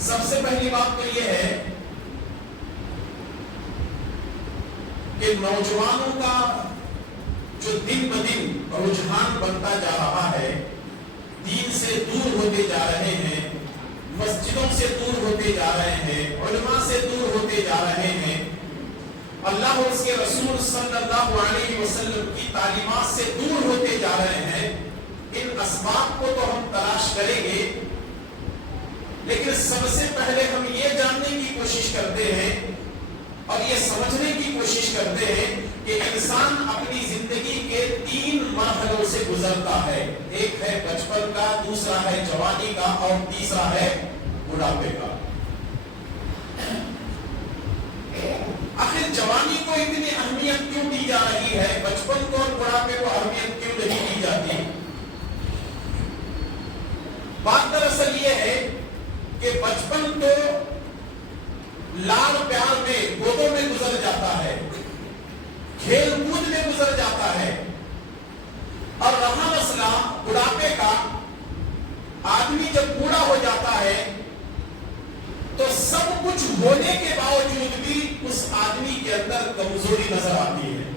سب سے پہلی بات تو یہ ہے کہ نوجوانوں کا جو دن بدن رجحان بنتا جا رہا ہے، دین سے دور ہوتے جا رہے ہیں، مسجدوں سے دور ہوتے جا رہے ہیں، علماء سے دور ہوتے جا رہے ہیں، اللہ اور اس کے رسول صلی اللہ علیہ وسلم کی تعلیمات سے دور ہوتے جا رہے ہیں، ان اسباب کو تو ہم تلاش کریں گے، لیکن سب سے پہلے ہم یہ جاننے کی کوشش کرتے ہیں اور یہ سمجھنے کی کوشش کرتے ہیں کہ انسان اپنی زندگی کے 3 مرحلوں سے گزرتا ہے، ایک ہے بچپن کا، دوسرا ہے جوانی کا اور تیسرا ہے بڑھاپے کا۔ آخر جوانی کو اتنی اہمیت کیوں دی جا رہی ہے، بچپن کو اور بڑھاپے کو اہمیت کیوں نہیں دی جاتی؟ بات دراصل یہ ہے کہ بچپن تو لاڑ پیار میں، گودوں میں گزر جاتا ہے، کھیل کود میں گزر جاتا ہے، اور رہا مسئلہ بڑھاپے کا، آدمی جب بوڑھا ہو جاتا ہے تو سب کچھ ہونے کے باوجود بھی اس آدمی کے اندر کمزوری نظر آتی ہے۔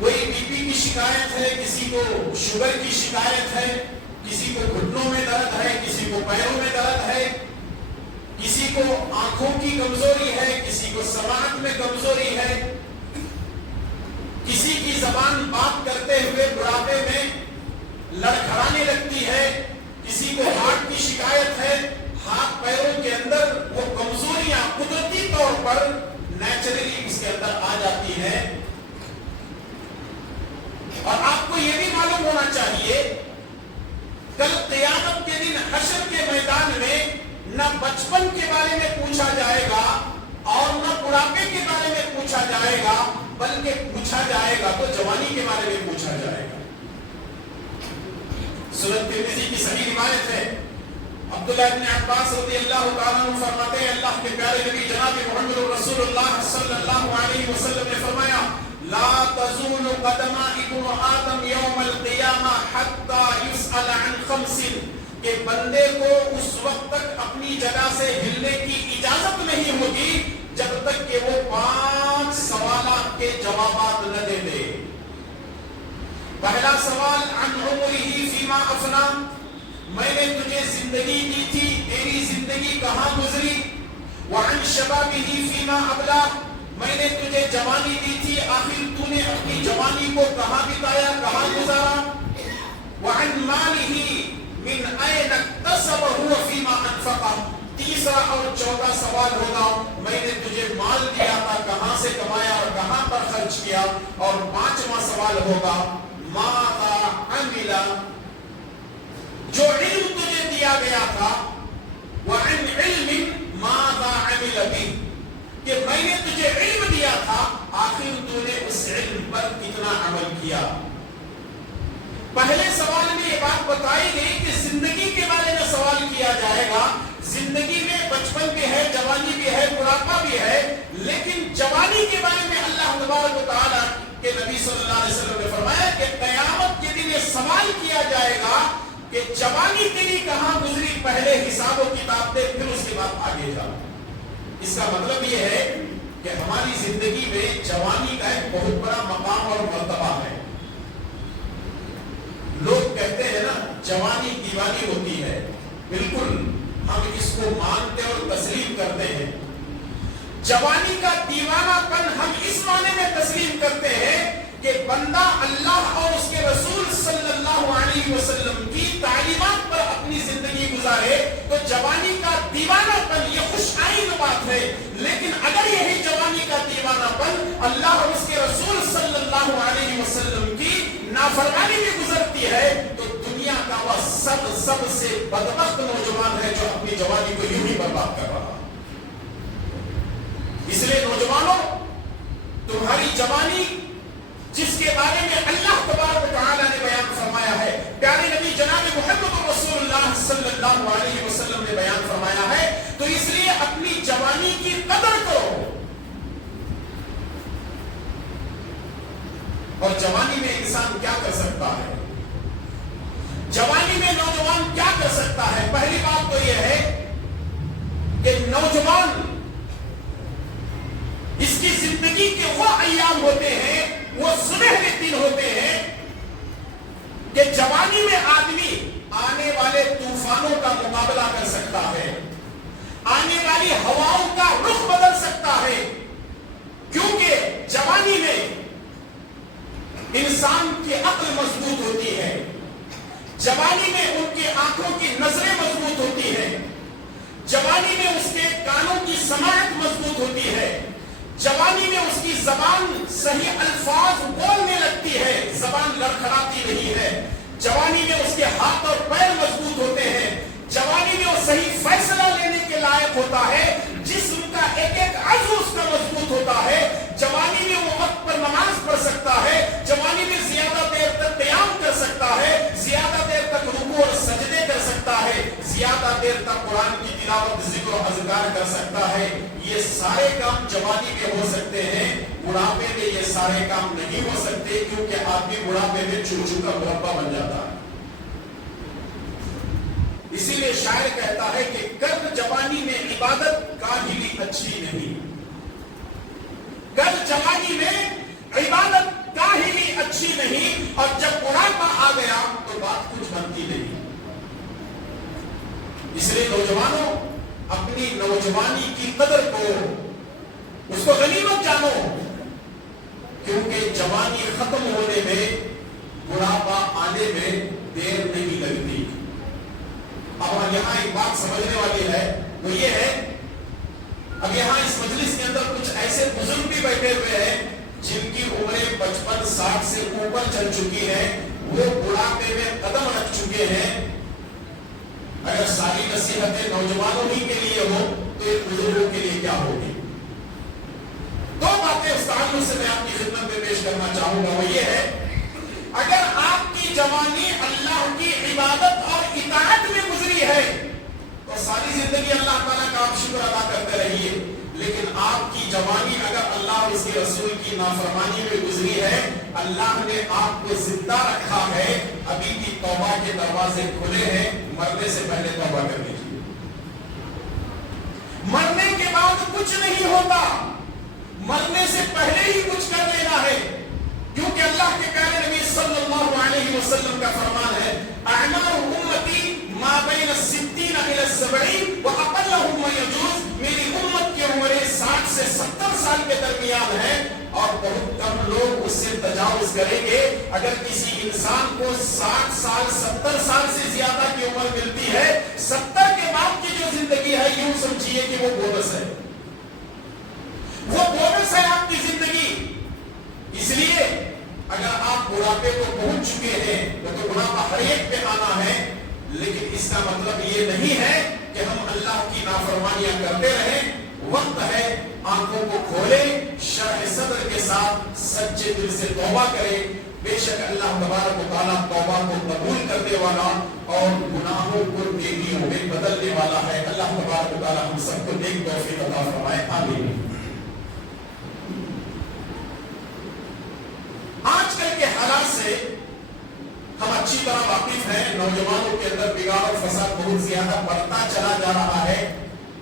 کوئی بی پی کی شکایت ہے، کسی کو شوگر کی شکایت ہے، کسی کو گھٹنوں میں درد ہے، کسی کو پیروں میں درد ہے، کسی کو آنکھوں کی کمزوری ہے، کسی کو سماعت میں کمزوری ہے، کسی کی زبان بات کرتے ہوئے بڑھاپے میں لڑکھڑانے لگتی ہے، کسی کو ہارٹ کی شکایت ہے، ہاتھ پیروں کے اندر وہ کمزوریاں قدرتی طور پر نیچرلی اس کے اندر آ جاتی ہیں۔ اور آپ کو یہ بھی معلوم ہونا چاہیے کل قیامت کے دن حشر کے میدان میں نہ بچپن کے بارے میں پوچھا جائے گا اور نہ بڑھاپے کے بارے میں پوچھا جائے گا، بلکہ پوچھا جائے گا تو جوانی کے بارے میں پوچھا جائے گا۔ سنن ترمذی کی صحیح روایت ہے، عبداللہ ابن عباس رضی اللہ تعالیٰ عنہ فرماتے ہیں اللہ کے پیارے نبی جناب محمد رسول اللہ صلی اللہ علیہ وسلم نے فرمایا لا تزول قدم ابن آدم یوم القیامہ حتی یسأل عن 5 کہ بندے کو اس وقت تک اپنی جگہ سے ہلنے کی اجازت نہیں ہوگی جب تک کہ وہ 5 سوالات کے جوابات نہ دے دے۔ پہلا سوال عن عمرہ فیما افنا، میں نے تجھے زندگی دی تھی، تیری زندگی کہاں گزری؟ وعن شبابہ فیما ابلا، میں نے تجھے جوانی دی تھی، آخر تو نے اپنی جوانی کو کہاں بتایا، کہاں گزارا؟ وعن مالہ من این اکتسبہ فیما انفقہ، تیسرا اور چوتھا سوال ہوگا میں نے تجھے مال دیا تھا، کہاں سے کمایا اور کہاں پر خرچ کیا؟ اور 5واں سوال ہوگا ماذا عمل، جو علم تجھے دیا گیا تھا، وعن علم ماذا عمل بہ، کہ میں نے تجھے علم دیا تھا، آخر تو نے اس علم پر کتنا عمل کیا؟ پہلے سوال میں یہ بات بتائی گئی کہ زندگی کے بارے میں سوال کیا جائے گا، زندگی میں بچپن بھی ہے، جوانی بھی ہے، بڑھاپا بھی ہے، لیکن جوانی کے بارے میں اللہ تبارک و تعالیٰ کے نبی صلی اللہ علیہ وسلم نے فرمایا کہ قیامت کے دن یہ سوال کیا جائے گا کہ جوانی تیری کہاں گزری، پہلے حساب و کتاب دے پھر اس کے بعد آگے جا۔ اس کا مطلب یہ ہے کہ ہماری زندگی میں جوانی کا ایک بہت بڑا مقام اور مرتبہ ہے۔ لوگ کہتے ہیں نا جوانی دیوانی ہوتی ہے، بالکل ہم اس کو مانتے اور تسلیم کرتے ہیں۔ جوانی کا دیوانہ پن ہم اس معنی میں تسلیم کرتے ہیں کہ بندہ اللہ اور اس کے رسول صلی اللہ علیہ وسلم کی تعلیمات پر اپنی زندگی گزارے تو جوانی کا دیوانہ پن یہ خوش آئند بات ہے، لیکن اگر یہی جوانی کا دیوانہ پن اللہ اور اس کے رسول صلی اللہ علیہ وسلم کی نافرمانی میں گزرتی ہے تو دنیا کا وہ سب سے بدبخت نوجوان ہے جو اپنی جوانی کو یوں ہی برباد کر رہا۔ اس لیے نوجوانوں، تمہاری جوانی جس کے بارے میں اللہ تبارک و تعالیٰ نے بیان فرمایا ہے، پیارے نبی جناب محمد رسول اللہ صلی اللہ علیہ وسلم نے بیان فرمایا ہے، تو اس لیے اپنی جوانی کی قدر کرو۔ اور جوانی میں انسان کیا کر سکتا ہے؟ جوانی میں نوجوان کیا کر سکتا ہے؟ ہوتے ہیں وہ سنہرے دن ہوتے ہیں کہ جوانی میں آدمی آنے والے طوفانوں کا مقابلہ کر سکتا ہے، آنے والی ہواؤں کا رخ بدل سکتا ہے، کیونکہ جوانی میں انسان کی عقل مضبوط ہوتی ہے، جوانی میں ان کی آنکھوں کی نظریں مضبوط ہوتی ہے، جوانی میں اس کے کانوں کی سماعت مضبوط ہوتی ہے، جوانی میں اس کی زبان صحیح الفاظ بولنے لگتی ہے، زبان لڑکھڑاتی نہیں ہے، جوانی میں اس کے ہاتھ اور پیر مضبوط ہوتے ہیں، جوانی میں وہ صحیح فیصلہ لینے کے لائق ہوتا ہے، جسم کا ایک ایک عضو اس کا مضبوط ہوتا ہے، جوانی میں وہ وقت پر نماز پڑھ سکتا ہے، جوانی میں زیادہ دیر تک قیام کر سکتا ہے، زیادہ دیر تک رکوع اور سجدے کر سکتا ہے، زیادہ دیر تک قرآن کی تلاوت ذکر و اذکار کر سکتا ہے۔ یہ سارے کام جوانی میں ہو سکتے ہیں، بڑھاپے میں یہ سارے کام نہیں ہو سکتے، کیونکہ آدمی بڑھاپے میں چوچو کا مربع بن جاتا ہے۔ اسی لیے شاعر کہتا ہے کہ کر جوانی میں عبادت کاہلی اچھی نہیں، کر جوانی میں عبادت کاہلی اچھی نہیں، اور جب بڑھاپا آ گیا تو بات کچھ بنتی نہیں۔ اس لیے نوجوانوں اپنی نوجوانی کی قدر کو، اس کو غنیمت جانو، کیونکہ جوانی ختم ہونے میں، بڑھاپا آنے میں دیر نہیں لگتی۔ اب یہاں ایک بات سمجھنے والی ہے، وہ یہ ہے، اب یہاں اس مجلس کے اندر کچھ ایسے بزرگ بھی بیٹھے ہوئے ہیں جن کی عمریں 55-60 سے اوپر چل چکی ہے، وہ بڑھاپے میں قدم رکھ چکے ہیں۔ اگر ساری نصیحتیں نوجوانوں ہی کے لیے ہو تو ایک بزرگوں کے لیے کیا ہوگی؟ دو باتیں اس تعلق سے میں آپ کی خدمت میں پیش کرنا چاہوں گا، وہ یہ ہے، اگر آپ کی جوانی اللہ کی عبادت اور اطاعت میں گزری ہے تو ساری زندگی اللہ تعالیٰ کا آپ شکر ادا کرتے رہیے، لیکن آپ کی جوانی اگر اللہ اور اس کے رسول کی نافرمانی میں گزری ہے، اللہ نے آپ کو زندہ رکھا ہے، ابھی بھی توبہ کے دروازے کھلے ہیں، مرنے سے پہلے توبہ کر لیجیے۔ مرنے کے بعد کچھ نہیں ہوتا، مرنے سے پہلے ہی کچھ کر لینا ہے، کیونکہ اللہ کے پیارے نبی صلی اللہ علیہ وسلم کا فرمان ہے، اعمار امتی ما بین الستین الی السبعین واقلہم ما یجوز، میری امت کی عمریں 60 سے 70 سال کے درمیان ہے، اور بہت کم لوگ اس سے تجاوز کریں گے۔ اگر کسی انسان کو 60 سال 70 سال سے زیادہ کی عمر ملتی ہے، 70 کے بعد کی جو زندگی ہے، یوں سمجھیے کہ وہ بونس ہے، وہ بونس ہے آپ کی زندگی۔ اس لیے اگر آپ بڑھاپے کو پہنچ چکے ہیں تو بڑھاپا ہر ایک پہ آنا ہے، لیکن اس کا مطلب یہ نہیں ہے کہ ہم اللہ کی نافرمانیاں کرتے رہیں۔ وقت ہے آنکھوں کو کھولیں، شرح صدر کے ساتھ سچے دل سے توبہ کریں، بے شک اللہ تبارک و تعالیٰ توبہ کو قبول کرنے والا اور گناہوں کو نیکیوں میں بدلنے والا ہے۔ اللہ تبارک و تعالیٰ ہم سب کو نیک توفیق عطا فرمائے، آمین۔ آج کل کے حالات سے ہم اچھی طرح واقف ہیں، نوجوانوں کے اندر بگاڑ اور فساد بہت زیادہ بڑھتا چلا جا رہا ہے،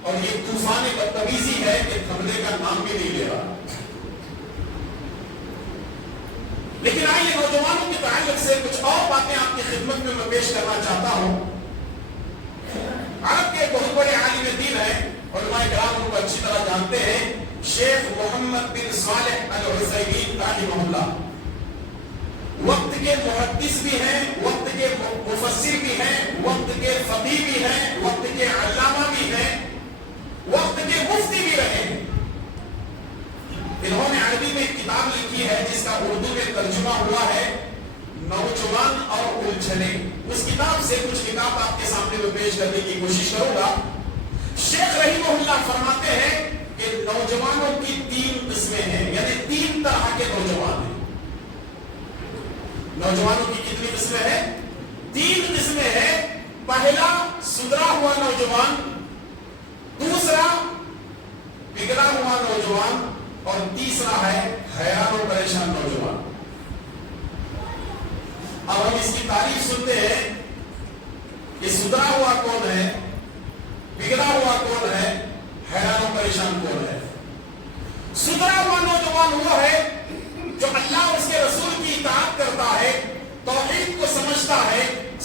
اور یہ طوفان بدتمیزی ہے کہ تھمنے کا نام بھی نہیں لے رہا۔ لیکن آئیے نوجوانوں کے تعلق سے کچھ اور باتیں آپ کی خدمت میں پیش کرنا چاہتا ہوں۔ عرب کے بہت بڑے عالم دین ہیں، علماء کرام ان کو اچھی طرح جانتے ہیں، شیخ محمد بن صالح العثیمین رحمہ اللہ، وقت کے محدث بھی ہیں، وقت کے مفسر بھی ہیں، وقت کے فقیہ بھی ہیں، وقت کے علامہ بھی ہیں، وقت کے مفتی بھی رہے ہیں۔ انہوں نے عربی میں ایک کتاب لکھی ہے جس کا اردو میں ترجمہ ہوا ہے نوجوان اور الجھنے۔ اس کتاب سے کچھ کتاب آپ کے سامنے میں پیش کرنے کی کوشش کروں گا۔ شیخ رحمہ اللہ فرماتے ہیں کہ نوجوانوں کی 3 قسمیں ہیں، یعنی 3 طرح کے نوجوان ہیں۔ نوجوانوں کی کتنی قسمیں ہیں؟ 3 قسمیں ہیں۔ پہلا سدھرا ہوا نوجوان، دوسرا بگڑا ہوا نوجوان، اور تیسرا ہے حیران و پریشان نوجوان۔ اب ہم اس کی تعریف سنتے ہیں کہ سدھرا ہوا کون ہے، بگڑا ہوا کون ہے، حیران و پریشان کون ہے۔ سدھرا ہوا نوجوان وہ ہے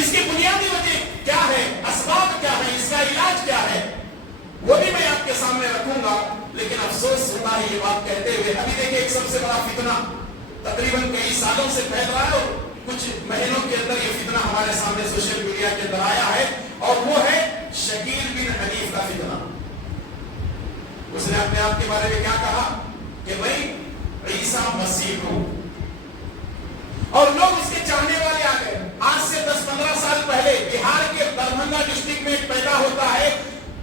اس کی بنیادی وجہ کیا ہے، اسباب کیا ہے، اس کا علاج کیا ہے، وہ بھی میں آپ کے سامنے رکھوں گا۔ لیکن افسوس ہوتا ہے یہ بات کہتے ہوئے، ابھی دیکھیں ایک سب سے بڑا فتنہ تقریباً کئی سالوں سے پھیل رہا ہے اور کچھ مہینوں کے اندر یہ فتنہ ہمارے سامنے سوشل میڈیا کے اندر آیا ہے، اور وہ ہے شکیل بن حنیف کا فتنہ۔ اس نے اپنے آپ کے بارے میں کیا کہا کہ میں عیسیٰ مسیح ہوں، اور لوگ اس کے چاہنے والے آ گئے۔ آج سے 10-15 سال پہلے بہار کے دربھنگا ڈسٹرکٹ میں ایک پیدا ہوتا ہے،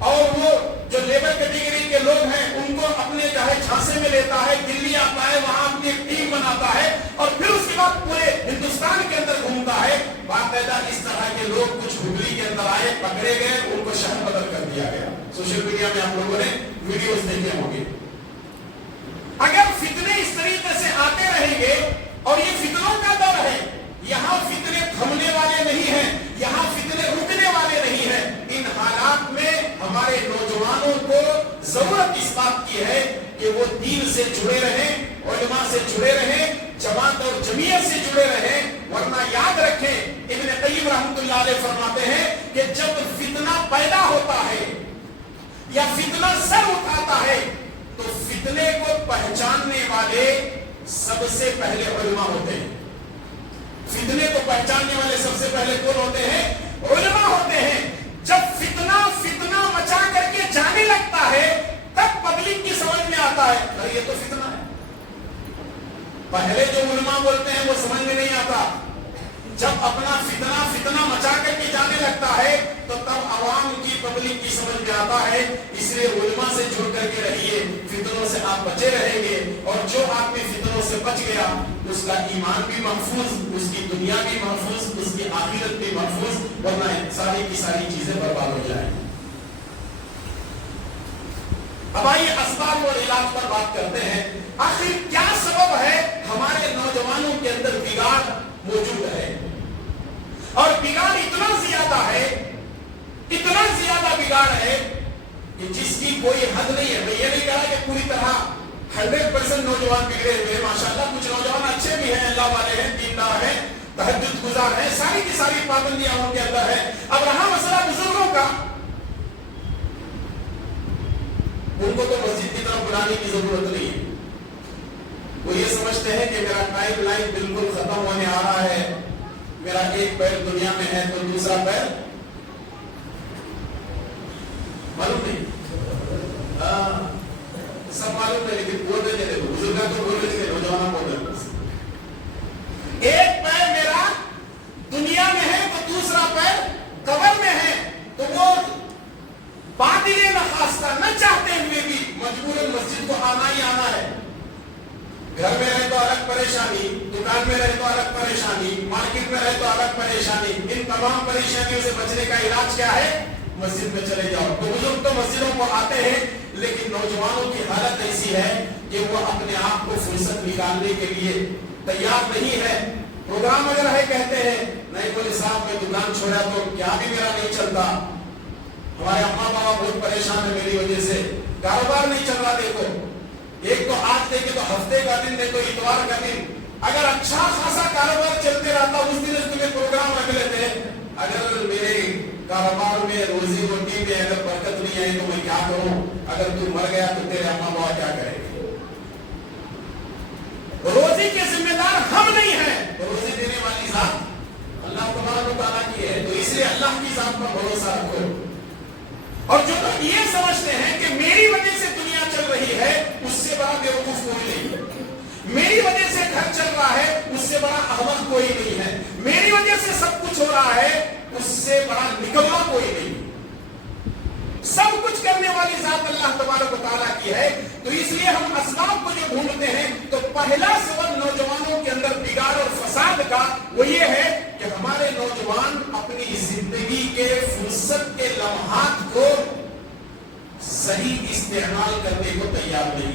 اور وہ جو لیبر کیٹیگری کے لوگ ہیں ان کو اپنے چاہے جھانسے میں لیتا ہے، دلی آتا ہے، وہاں اپنی ایک ٹیم بناتا ہے، اور پھر اس کے بعد پورے ہندوستان کے اندر گھومتا ہے۔ باقاعدہ اس طرح کے لوگ کچھ ہگلی کے اندر آئے، پکڑے گئے، ان کو شہر بدل کر دیا گیا۔ سوشل میڈیا میں آپ لوگوں نے ویڈیوز دیکھے ہوں گے۔ اگر فتنے اس طریقے سے آتے رہیں گے، اور یہ فتنوں کا دور ہے، یہاں فتنے تھمنے والے نہیں ہیں، یہاں فتنے رکنے والے نہیں ہیں۔ ان حالات میں ہمارے نوجوانوں کو ضرورت اس بات کی ہے کہ وہ دین سے جڑے رہیں، علماء سے جڑے رہیں، جماعت اور جمعیت سے جڑے رہیں، ورنہ یاد رکھیں ابن قیم رحمۃ اللہ علیہ فرماتے ہیں کہ جب فتنہ پیدا ہوتا ہے یا فتنہ سر اٹھاتا ہے تو فتنے کو پہچاننے والے سب سے پہلے علماء ہوتے ہیں۔ فتنے کو پہچاننے والے سب سے پہلے کون ہوتے ہیں؟ علماء ہوتے ہیں۔ جب فتنہ مچا کر کے جانے لگتا ہے تب پبلک کی سمجھ میں آتا ہے ارے یہ تو فتنہ ہے۔ پہلے جو علماء بولتے ہیں وہ سمجھ میں نہیں آتا، جب اپنا فتنہ مچا کر کے جانے لگتا ہے تو تب عوام کی پبلک کی سمجھ میں آتا ہے۔ اس لیے علماء سے جڑ کر کے رہیے، فتنوں سے آپ بچے رہیں گے، اور جو آدمی فتنوں سے بچ گیا اس کا ایمان بھی محفوظ، اس کی دنیا بھی محفوظ، اس کی آخرت بھی محفوظ، ورنہ ساری کی ساری چیزیں برباد ہو جائیں۔ اب آئیے اسباب اور علاج پر بات کرتے ہیں۔ آخر کیا سبب ہے ہمارے نوجوانوں کے اندر بگاڑ موجود ہے، اور بگاڑ اتنا زیادہ بگاڑ ہے کہ جس کی کوئی حد نہیں ہے۔ میں یہ نہیں کہا کہ پوری طرح 100% نوجوان بگڑے ہوئے، ماشاءاللہ کچھ نوجوان اچھے بھی ہیں، اللہ والے ہیں، دیندار ہیں، تہجد گزار ہیں، ساری کی ساری پابندیاں ان کے اندر ہیں۔ اب رہا مسئلہ بزرگوں کا، ان کو تو مسجد کی طرف بلانے کی ضرورت نہیں ہے۔ وہ یہ سمجھتے ہیں کہ میرا ٹائم لائن بالکل ختم ہونے آ رہا ہے، میرا ایک پیر دنیا میں ہے تو دوسرا پیر معلوم نہیں، سب معلوم ہے لیکن بول رہے تھے بزرگاں تو بول رہے تھے، نوجوان بول رہے تھے ایک پیر میرا دنیا میں ہے تو دوسرا پیر قبر میں ہے، تو وہ باطل نخواستہ نہ چاہتے ہوئے بھی مجبوراً مسجد کو آنا ہی آنا ہے۔ گھر میں رہے تو الگ پریشانی، دکان میں رہے تو الگ پریشانی، مارکیٹ میں رہے تو الگ پریشانی۔ ان تمام پریشانیوں سے بچنے کا علاج کیا ہے؟ مسجد میں چلے جاؤ۔ تو بزرگ تو مسجدوں کو آتے ہیں، لیکن نوجوانوں کی حالت ایسی ہے کہ وہ اپنے آپ کو فرصت نکالنے کے لیے تیار نہیں ہے۔ پروگرام اگر ہے کہتے ہیں نہیں بولے صاحب میں دکان چھوڑا تو کیا بھی میرا نہیں چلتا، ہمارے اماں بابا بہت پریشان ہے میری وجہ سے، کاروبار نہیں چل رہا، دیکھو ایک تو آج دیکھے تو ہفتے کا دن، دیکھو اتوار کا دن، اگر اچھا خاصا کاروبار چلتے رہتا اس دن تمہیں پروگرام رکھ لیتے۔ اگر میرے کاروبار میں روزی روٹی میں اگر برکت نہیں آئی تو میں کیا کروں؟ اگر تو مر گیا تو تیرے اماں بابا کیا کریں گے؟ روزی کے ذمہ دار ہم نہیں ہیں، روزی دینے والی ذات اللہ تبارک و تعالیٰ کی ہے، تو اس لیے اللہ کی ذات پر بھروسہ رکھو۔ اور جو لوگ یہ سمجھتے ہیں کہ میری وجہ سے دنیا چل رہی ہے، اس سے بڑا بیوقوف کوئی نہیں۔ میری وجہ سے گھر چل رہا ہے، اس سے بڑا احمق کوئی نہیں ہے۔ میری وجہ سے سب کچھ ہو رہا ہے، اس سے بڑا نکما کوئی نہیں۔ سب کچھ کرنے والی ذات اللہ تبارک و تعالیٰ کی ہے۔ تو اس لیے ہم اسباب کو جو ڈھونڈتے ہیں تو پہلا سبب نوجوانوں کے اندر بگاڑ اور فساد کا وہ یہ ہے کہ ہمارے نوجوان اپنی زندگی کے فرصت کے لمحات کو صحیح استعمال کرنے کو تیار نہیں